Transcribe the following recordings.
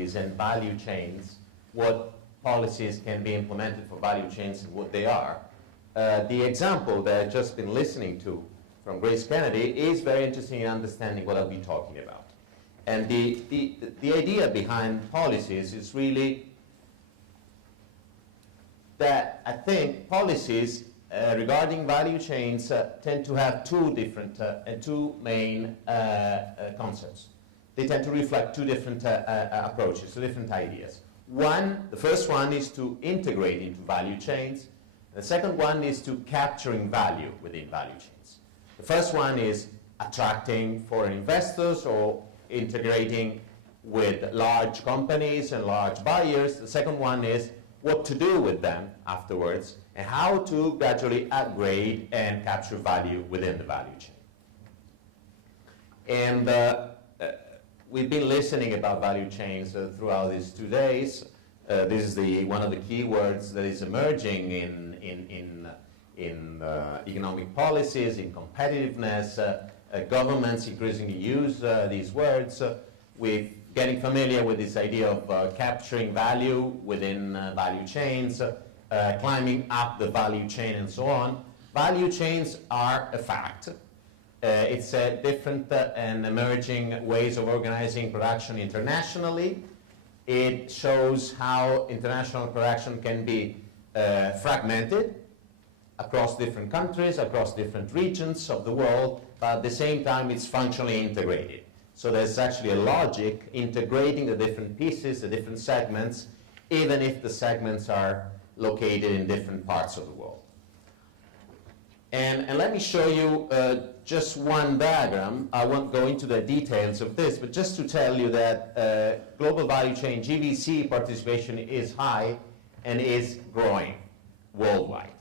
policies and value chains, what policies can be implemented for value chains and what they are. The example that I've just been listening to from Grace Kennedy is very interesting in understanding what I'll be talking about. And the idea behind policies is really that I think policies regarding value chains tend to have two main concepts. They tend to reflect two different approaches, two different ideas. The first one is to integrate into value chains. The second one is to capturing value within value chains. The first one is attracting foreign investors or integrating with large companies and large buyers. The second one is what to do with them afterwards and how to gradually upgrade and capture value within the value chain. And we've been listening about value chains throughout these 2 days. This is one of the key words that is emerging in economic policies, in competitiveness. Governments increasingly use these words. We're getting familiar with this idea of capturing value within value chains, climbing up the value chain and so on. Value chains are a fact. It's different and emerging ways of organizing production internationally. It shows how international production can be fragmented across different countries, across different regions of the world, but at the same time it's functionally integrated. So there's actually a logic integrating the different pieces, the different segments, even if the segments are located in different parts of the world. And let me show you just one diagram. I won't go into the details of this, but just to tell you that global value chain GVC participation is high and is growing worldwide.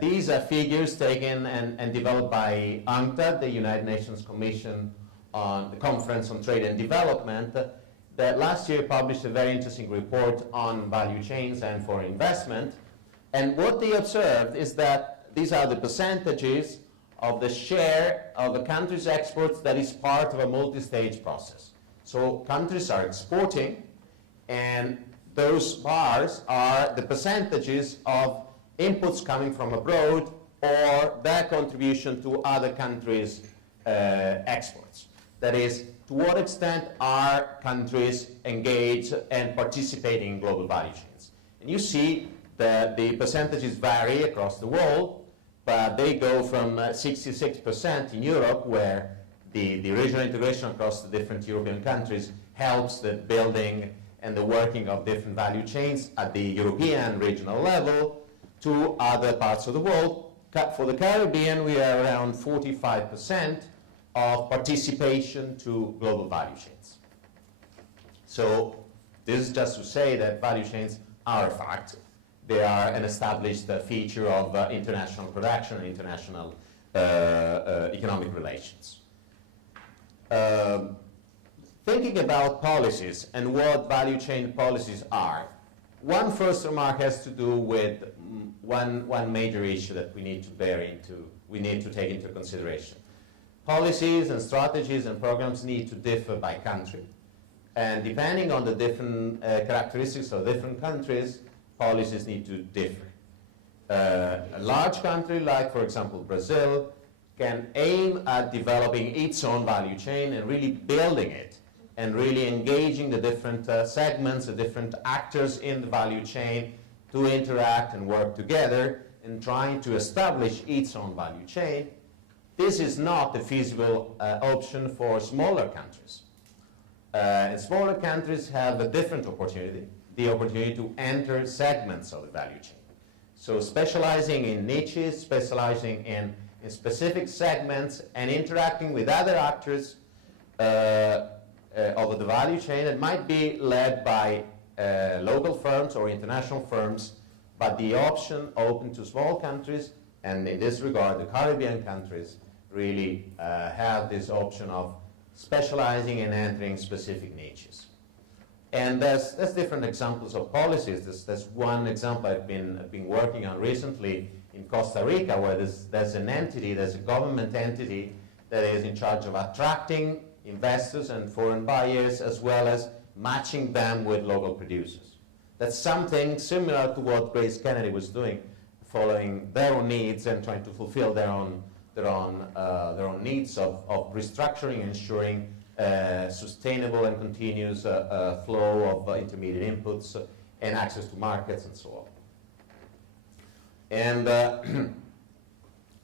These are figures taken and developed by UNCTAD, the United Nations Commission on the Conference on Trade and Development, that last year published a very interesting report on value chains and foreign investment. And what they observed is that these are the percentages of the share of a country's exports that is part of a multi-stage process. So countries are exporting, and those bars are the percentages of inputs coming from abroad or their contribution to other countries' exports. That is, to what extent are countries engaged and participating in global value chains. And you see that the percentages vary across the world, but they go from 66% in Europe, where the regional integration across the different European countries helps the building and the working of different value chains at the European regional level, to other parts of the world. For the Caribbean, we are around 45% of participation to global value chains. So this is just to say that value chains are a fact. They are an established feature of international production and international economic relations. Thinking about policies and what value chain policies are, one first remark has to do with one major issue that we need to take into consideration. Policies and strategies and programs need to differ by country, and depending on the different characteristics of different countries, policies need to differ. A large country like, for example, Brazil, can aim at developing its own value chain and really building it and really engaging the different segments, the different actors in the value chain to interact and work together in trying to establish its own value chain. This is not a feasible option for smaller countries. And smaller countries have a different opportunity, the opportunity to enter segments of the value chain. So specializing in niches, specializing in specific segments, and interacting with other actors of the value chain that might be led by local firms or international firms, but the option open to small countries, and in this regard the Caribbean countries really have this option of specializing and entering specific niches. And there's different examples of policies. There's one example I've been working on recently in Costa Rica, where there's a government entity that is in charge of attracting investors and foreign buyers, as well as matching them with local producers. That's something similar to what Grace Kennedy was doing, following their own needs and trying to fulfill their own needs of restructuring, ensuring sustainable and continuous flow of intermediate inputs and access to markets and so on. And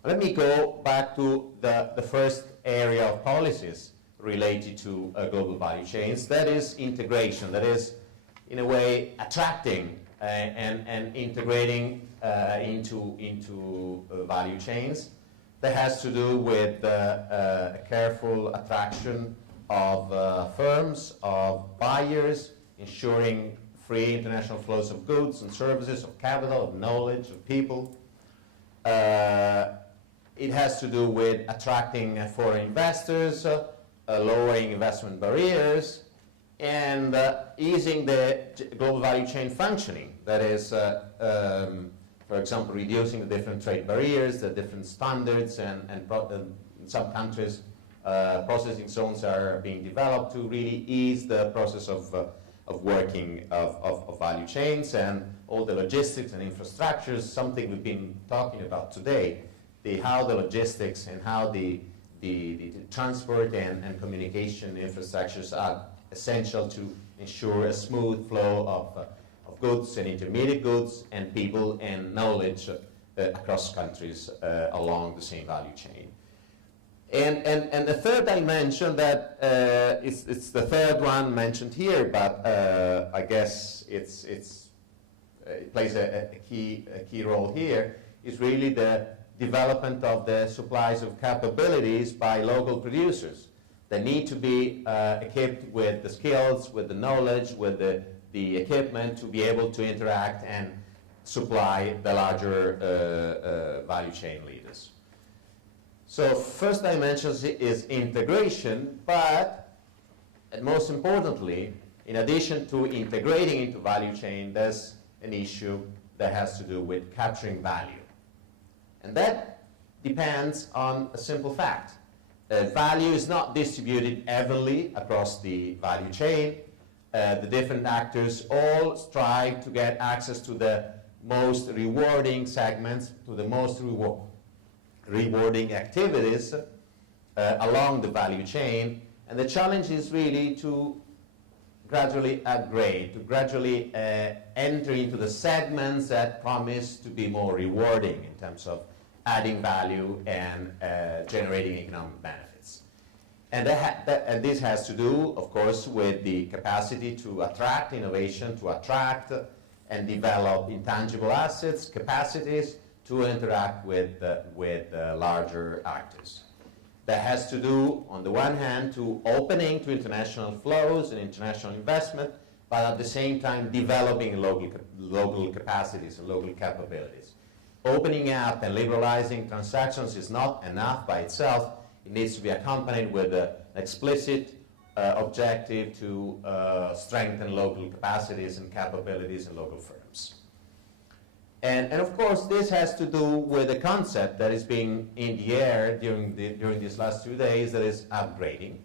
let me go back to the first area of policies related to global value chains. That is integration. That is, in a way, attracting and integrating into value chains. That has to do with a careful attraction of firms, of buyers, ensuring free international flows of goods and services, of capital, of knowledge, of people. It has to do with attracting foreign investors, lowering investment barriers, and easing the global value chain functioning. That is, for example, reducing the different trade barriers, the different standards, and in some countries, processing zones are being developed to really ease the process of working of value chains, and all the logistics and infrastructures, something we've been talking about today, how the logistics and how the transport and communication infrastructures are essential to ensure a smooth flow of goods and intermediate goods and people and knowledge across countries along the same value chain. And the third dimension that it's the third one mentioned here, but I guess it plays a key role here, is really the development of the supplies of capabilities by local producers. They need to be equipped with the skills, with the knowledge, with the equipment to be able to interact and supply the larger value chain leaders. So first dimension is integration, but and most importantly, in addition to integrating into value chain, there's an issue that has to do with capturing value. And that depends on a simple fact. Value is not distributed evenly across the value chain. The different actors all strive to get access to the most rewarding segments, to the most rewarding activities along the value chain. And the challenge is really to gradually upgrade, to gradually enter into the segments that promise to be more rewarding in terms of adding value and generating economic benefits. And, and this has to do, of course, with the capacity to attract innovation, to attract and develop intangible assets, capacities to interact with larger actors. That has to do, on the one hand, to opening to international flows and international investment, but at the same time developing local capacities and local capabilities. Opening up and liberalizing transactions is not enough by itself. It needs to be accompanied with an explicit objective to strengthen local capacities and capabilities in local firms. And of course, this has to do with a concept that is being in the air during these last 2 days, that is upgrading.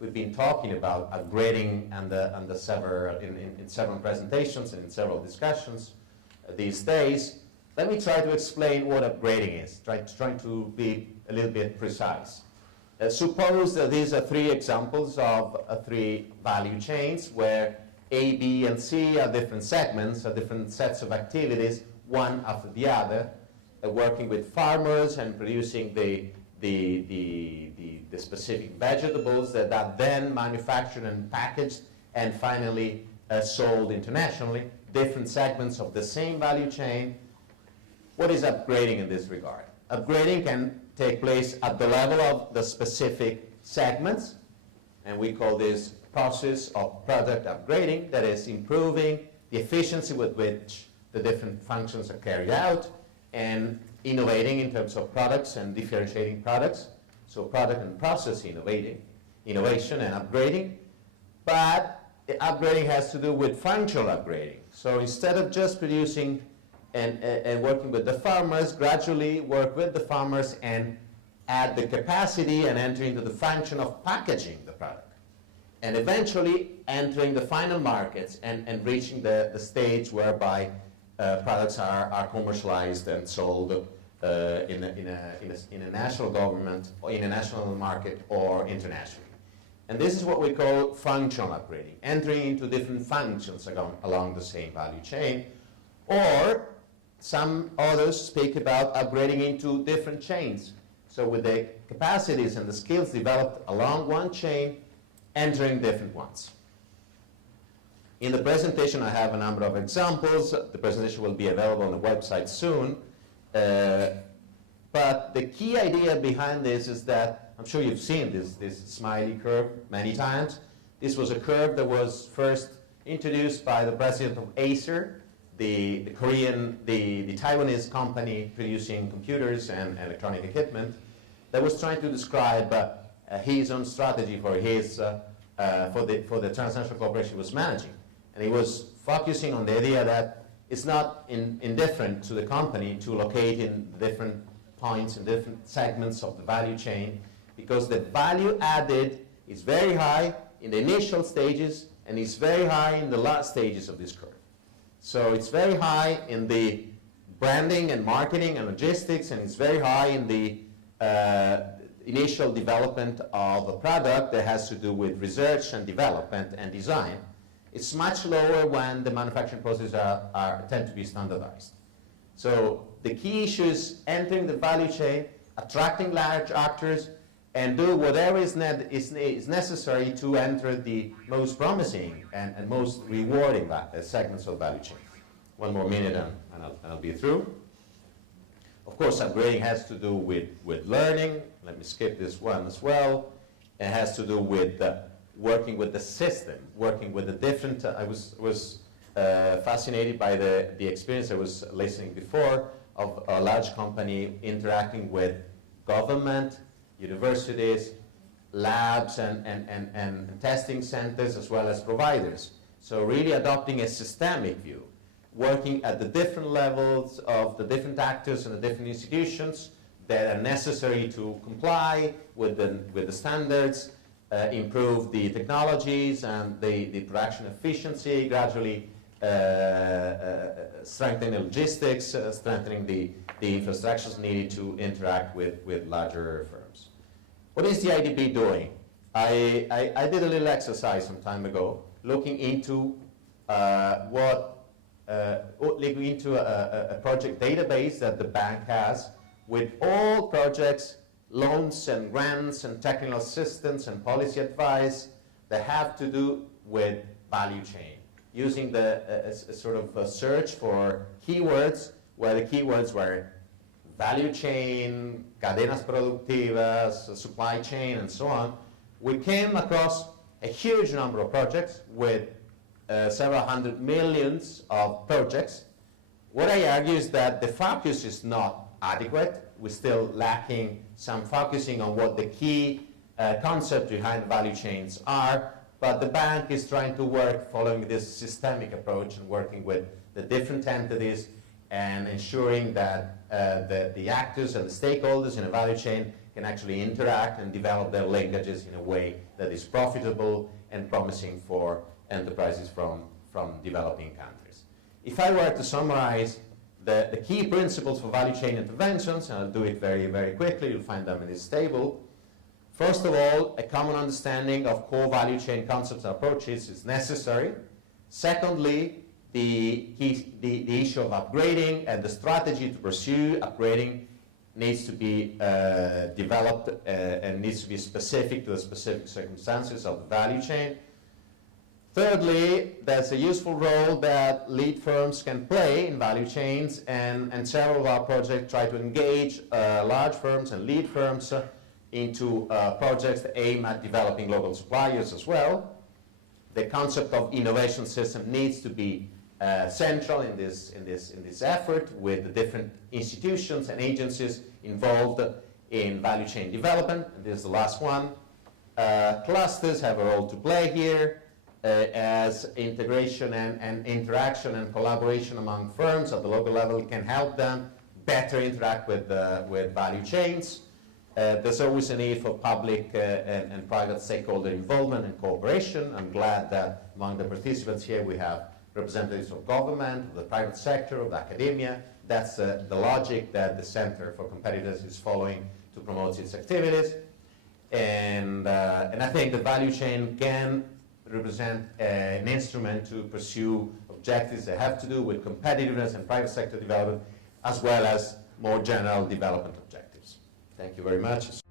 We've been talking about upgrading in several presentations and in several discussions these days. Let me try to explain what upgrading is, trying to be a little bit precise. Suppose that these are 3 examples of 3 value chains where A, B, and C are different segments, are different sets of activities, one after the other, working with farmers and producing the specific vegetables that are then manufactured and packaged and finally sold internationally, different segments of the same value chain. What is upgrading in this regard? Upgrading can take place at the level of the specific segments, and we call this process of product upgrading, that is improving the efficiency with which the different functions are carried out and innovating in terms of products and differentiating products. So product and process innovation and upgrading. But the upgrading has to do with functional upgrading. So instead of just producing and working with the farmers, gradually work with the farmers and add the capacity and enter into the function of packaging the product. and eventually entering the final markets and reaching the stage whereby products are commercialized and sold in a national government, or in a national market, or internationally. And this is what we call functional upgrading, entering into different functions along the same value chain. Or some others speak about upgrading into different chains. So with the capacities and the skills developed along one chain, entering different ones. In the presentation, I have a number of examples. The presentation will be available on the website soon. But the key idea behind this is that, I'm sure you've seen this smiley curve many times. This was a curve that was first introduced by the president of Acer, the Taiwanese company producing computers and electronic equipment, that was trying to describe his own strategy for the transnational cooperation he was managing. And he was focusing on the idea that it's not indifferent to the company to locate in different points in different segments of the value chain, because the value added is very high in the initial stages and is very high in the last stages of this curve. So it's very high in the branding and marketing and logistics, and it's very high in the initial development of a product that has to do with research and development and design. It's much lower when the manufacturing processes tend to be standardized. So the key issue is entering the value chain, attracting large actors, and do whatever is necessary to enter the most promising and most rewarding segments of the value chain. One more minute and I'll be through. Of course, upgrading has to do with learning. Let me skip this one as well. It has to do with working with the system, working with the different. I was fascinated by the experience I was listening before of a large company interacting with government, universities, labs, and testing centers, as well as providers. So really adopting a systemic view, working at the different levels of the different actors and the different institutions that are necessary to comply with the standards, improve the technologies and the production efficiency, gradually strengthening the logistics, strengthening the infrastructures needed to interact with larger firms. What is the IDB doing? I did a little exercise some time ago looking into a project database that the bank has with all projects, loans and grants and technical assistance and policy advice that have to do with value chain, using a sort of a search for keywords, where the keywords were value chain, cadenas productivas, supply chain, and so on. We came across a huge number of projects with several hundred millions of projects. What I argue is that the focus is not adequate. We're still lacking some focusing on what the key concepts behind value chains are, but the bank is trying to work following this systemic approach and working with the different entities and ensuring that the actors and the stakeholders in a value chain can actually interact and develop their linkages in a way that is profitable and promising for enterprises from developing countries. If I were to summarize the key principles for value chain interventions, and I'll do it very, very quickly, you'll find them in this table. First of all, a common understanding of core value chain concepts and approaches is necessary. Secondly, the issue of upgrading and the strategy to pursue upgrading needs to be developed and needs to be specific to the specific circumstances of the value chain. Thirdly, there's a useful role that lead firms can play in value chains, and several of our projects try to engage large firms and lead firms into projects that aim at developing local suppliers as well. The concept of innovation system needs to be central in this effort, with the different institutions and agencies involved in value chain development. And this is the last one. Clusters have a role to play here, as integration and interaction and collaboration among firms at the local level can help them better interact with value chains. There's always a need for public and private stakeholder involvement and cooperation. I'm glad that among the participants here we have representatives of government, of the private sector, of the academia. That's the logic that the Center for Competitiveness is following to promote its activities. And I think the value chain can represent an instrument to pursue objectives that have to do with competitiveness and private sector development, as well as more general development objectives. Thank you very much.